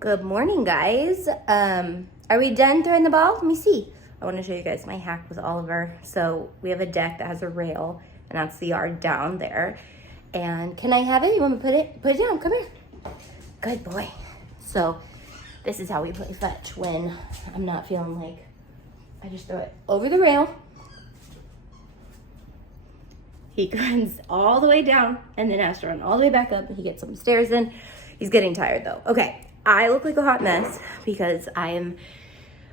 Good morning, guys. Are we done throwing the ball? Let me see. I want to show you guys my hack with Oliver. So we have a deck that has a rail, and that's the yard down there. And can I have it? You want me to put it down? Come here. Good boy. So this is how we play fetch when I'm not feeling like I just throw it over the rail. He runs all the way down and then has to run all the way back up, and he gets some stairs in. He's getting tired though. Okay, I look like a hot mess because I am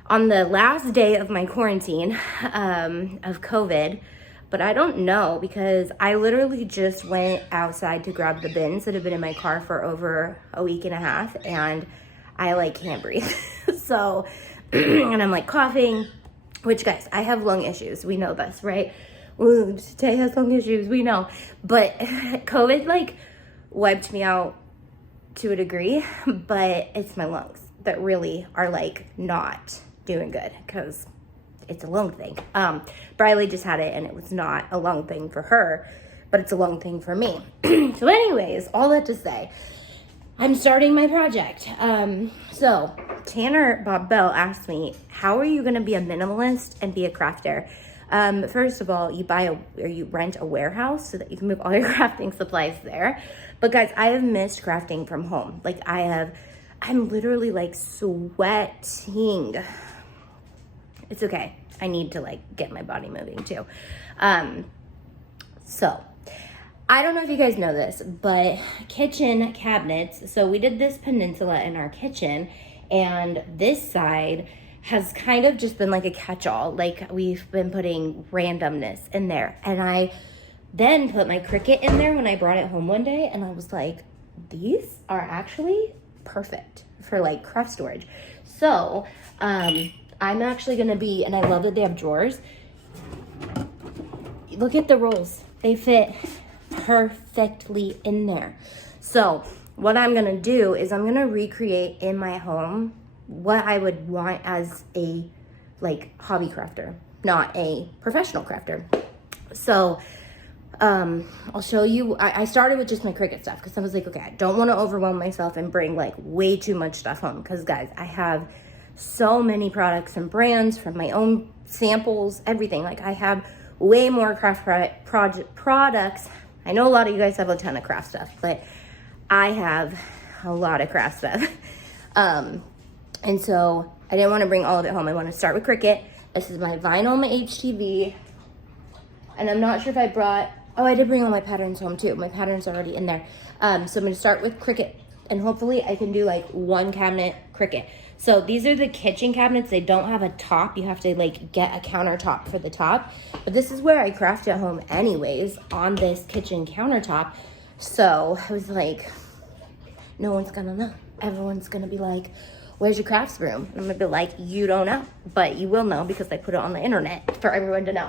on the last day of my quarantine of COVID, but I don't know because I literally just went outside to grab the bins that have been in my car for over a week and a half, and I like can't breathe. So, and I'm like coughing, which guys, I have lung issues. We know this, right? Ooh, Tay has lung issues, we know. But COVID like wiped me out to a degree, but it's my lungs that really are like not doing good because it's a lung thing. Briley just had it and it was not a lung thing for her, but it's a lung thing for me. So anyways, all that to say, I'm starting my project. So Tanner Bob Bell asked me, how are you gonna be a minimalist and be a crafter? First of all, you rent a warehouse so that you can move all your crafting supplies there. But guys, I have missed crafting from home. Like I'm literally like sweating. It's okay. I need to like get my body moving too. So I don't know if you guys know this, but kitchen cabinets. So we did this peninsula in our kitchen, and this side has kind of just been like a catch-all. Like we've been putting randomness in there. And I then put my Cricut in there when I brought it home one day, and I was like, these are actually perfect for like craft storage. So I'm actually gonna be, and I love that they have drawers. Look at the rolls. They fit perfectly in there. So what I'm gonna do is I'm gonna recreate in my home what I would want as a like hobby crafter, not a professional crafter. So I'll show you. I started with just my Cricut stuff because I was like, okay, I don't want to overwhelm myself and bring like way too much stuff home because guys, I have so many products and brands from my own samples, everything. Like I have way more craft products. I know a lot of you guys have a ton of craft stuff, but I have a lot of craft stuff. And so I didn't want to bring all of it home. I want to start with Cricut. This is my vinyl, my HTV. And I'm not sure if I brought, oh, I did bring all my patterns home too. My patterns are already in there. So I'm going to start with Cricut, and hopefully I can do like one cabinet Cricut. So these are the kitchen cabinets. They don't have a top. You have to like get a countertop for the top. But this is where I craft at home anyways, on this kitchen countertop. So I was like, no one's going to know. Everyone's going to be like, where's your crafts room? And I'm gonna be like, you don't know, but you will know because I put it on the internet for everyone to know.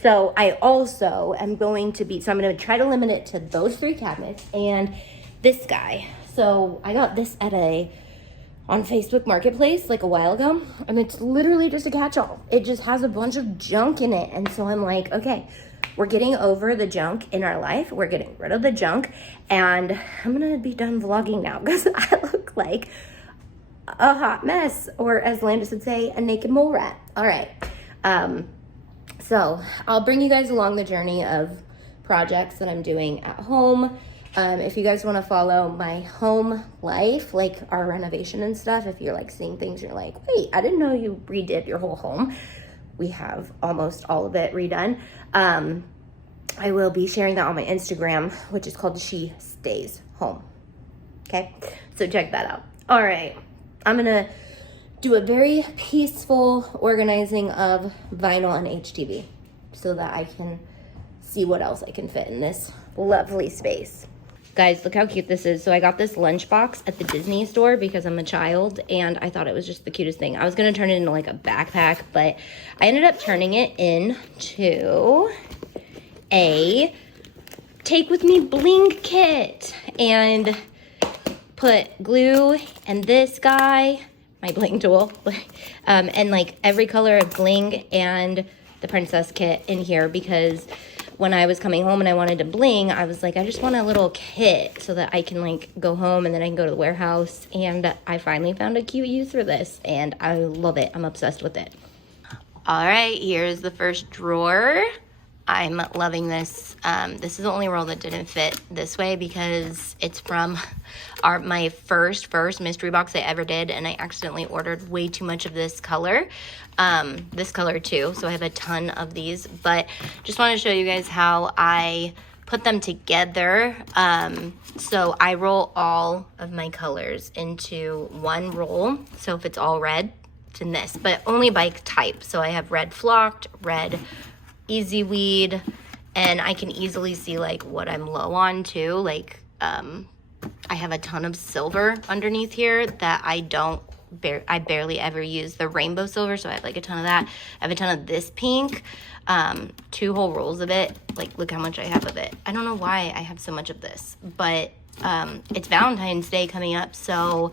So I also am going to I'm gonna try to limit it to those 3 cabinets and this guy. So I got this on Facebook Marketplace like a while ago, and it's literally just a catch-all. It just has a bunch of junk in it. And so I'm like, okay, we're getting over the junk in our life. We're getting rid of the junk, and I'm gonna be done vlogging now because I look like a hot mess, or as Landis would say, a naked mole rat. All right. So I'll bring you guys along the journey of projects that I'm doing at home. If you guys want to follow my home life, like our renovation and stuff, if you're like seeing things, you're like, wait, I didn't know you redid your whole home. We have almost all of it redone. I will be sharing that on my Instagram, which is called She Stays Home. Okay. So check that out. All right. I'm gonna do a very peaceful organizing of vinyl and HTV so that I can see what else I can fit in this lovely space. Guys, look how cute this is. So I got this lunchbox at the Disney store because I'm a child, and I thought it was just the cutest thing. I was gonna turn it into like a backpack, but I ended up turning it into a take with me bling kit, and put glue and this guy, my bling tool, and like every color of bling and the princess kit in here because when I was coming home and I wanted to bling, I was like, I just want a little kit so that I can like go home and then I can go to the warehouse. And I finally found a cute use for this and I love it. I'm obsessed with it. All right, here's the first drawer. I'm loving this. This is the only roll that didn't fit this way because it's from my first mystery box I ever did, and I accidentally ordered way too much of this color too, so I have a ton of these, but just want to show you guys how I put them together. So I roll all of my colors into one roll, so if it's all red, it's in this, but only by type. So I have red flocked, red easy weed, and I can easily see like what I'm low on too. Like I have a ton of silver underneath here that I barely ever use the rainbow silver, so I have like a ton of that. I have a ton of this pink, 2 whole rolls of it. Like, look how much I have of it. I don't know why I have so much of this, but it's Valentine's Day coming up, so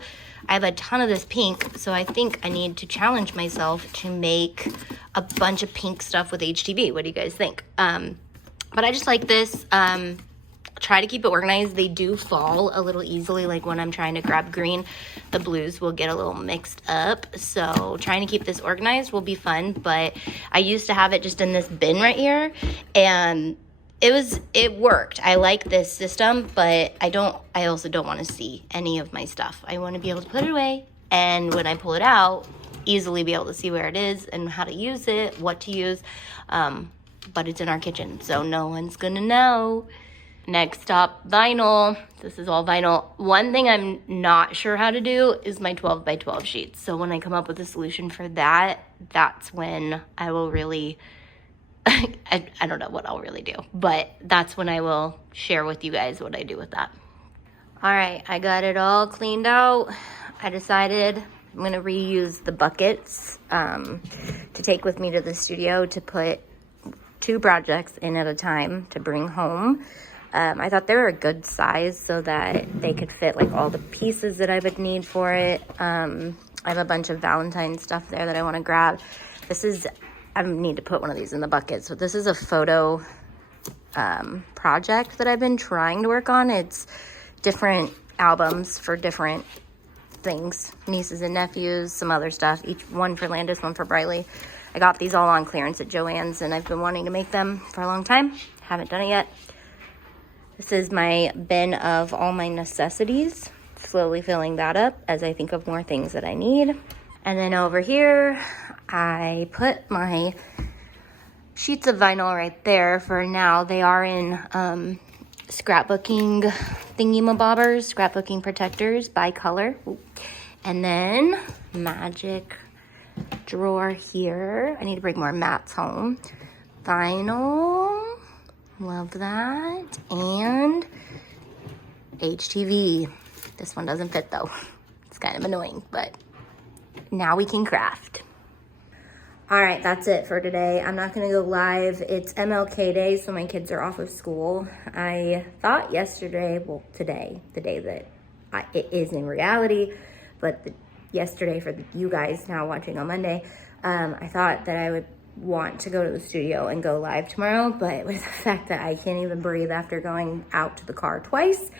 I have a ton of this pink, so I think I need to challenge myself to make a bunch of pink stuff with HTV. What do you guys think? But I just like this. Try to keep it organized. They do fall a little easily, like when I'm trying to grab green, the blues will get a little mixed up. So trying to keep this organized will be fun, but I used to have it just in this bin right here, and it worked. I like this system, but I also don't want to see any of my stuff. I want to be able to put it away, and when I pull it out, easily be able to see where it is and how to use it, what to use. But it's in our kitchen, so no one's gonna know. Next up, vinyl. This is all vinyl. One thing I'm not sure how to do is my 12 by 12 sheets. So when I come up with a solution for that, that's when I will really, I don't know what I'll really do, but that's when I will share with you guys what I do with that. All right, I got it all cleaned out. I decided I'm gonna reuse the buckets to take with me to the studio to put 2 projects in at a time to bring home. I thought they were a good size so that they could fit like all the pieces that I would need for it. I have a bunch of Valentine's stuff there that I want to grab. I need to put one of these in the bucket. So this is a photo project that I've been trying to work on. It's different albums for different things, nieces and nephews, some other stuff, each one for Landis, one for Briley. I got these all on clearance at Joann's, and I've been wanting to make them for a long time. Haven't done it yet. This is my bin of all my necessities, slowly filling that up as I think of more things that I need. And then over here, I put my sheets of vinyl right there for now. They are in scrapbooking thingy-mabobbers, scrapbooking protectors by color. And then magic drawer here. I need to bring more mats home. Vinyl, love that. And HTV. This one doesn't fit though. It's kind of annoying, but now we can craft. All right, that's it for today. I'm not gonna go live. It's MLK Day, so my kids are off of school. I thought yesterday, well today, the day that it is in reality, but yesterday for you guys now watching on Monday, I thought that I would want to go to the studio and go live tomorrow, but with the fact that I can't even breathe after going out to the car twice,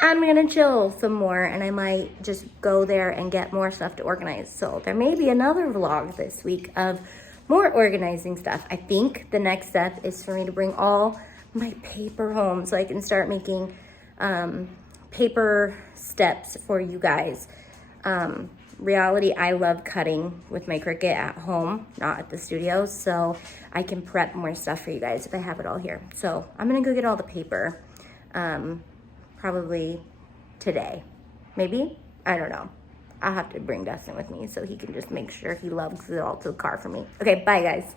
I'm gonna chill some more, and I might just go there and get more stuff to organize. So there may be another vlog this week of more organizing stuff. I think the next step is for me to bring all my paper home so I can start making paper steps for you guys. Reality, I love cutting with my Cricut at home, not at the studio, so I can prep more stuff for you guys if I have it all here. So I'm gonna go get all the paper, probably today, maybe, I don't know. I'll have to bring Dustin with me so he can just make sure he lugs it all to the car for me. Okay, bye guys.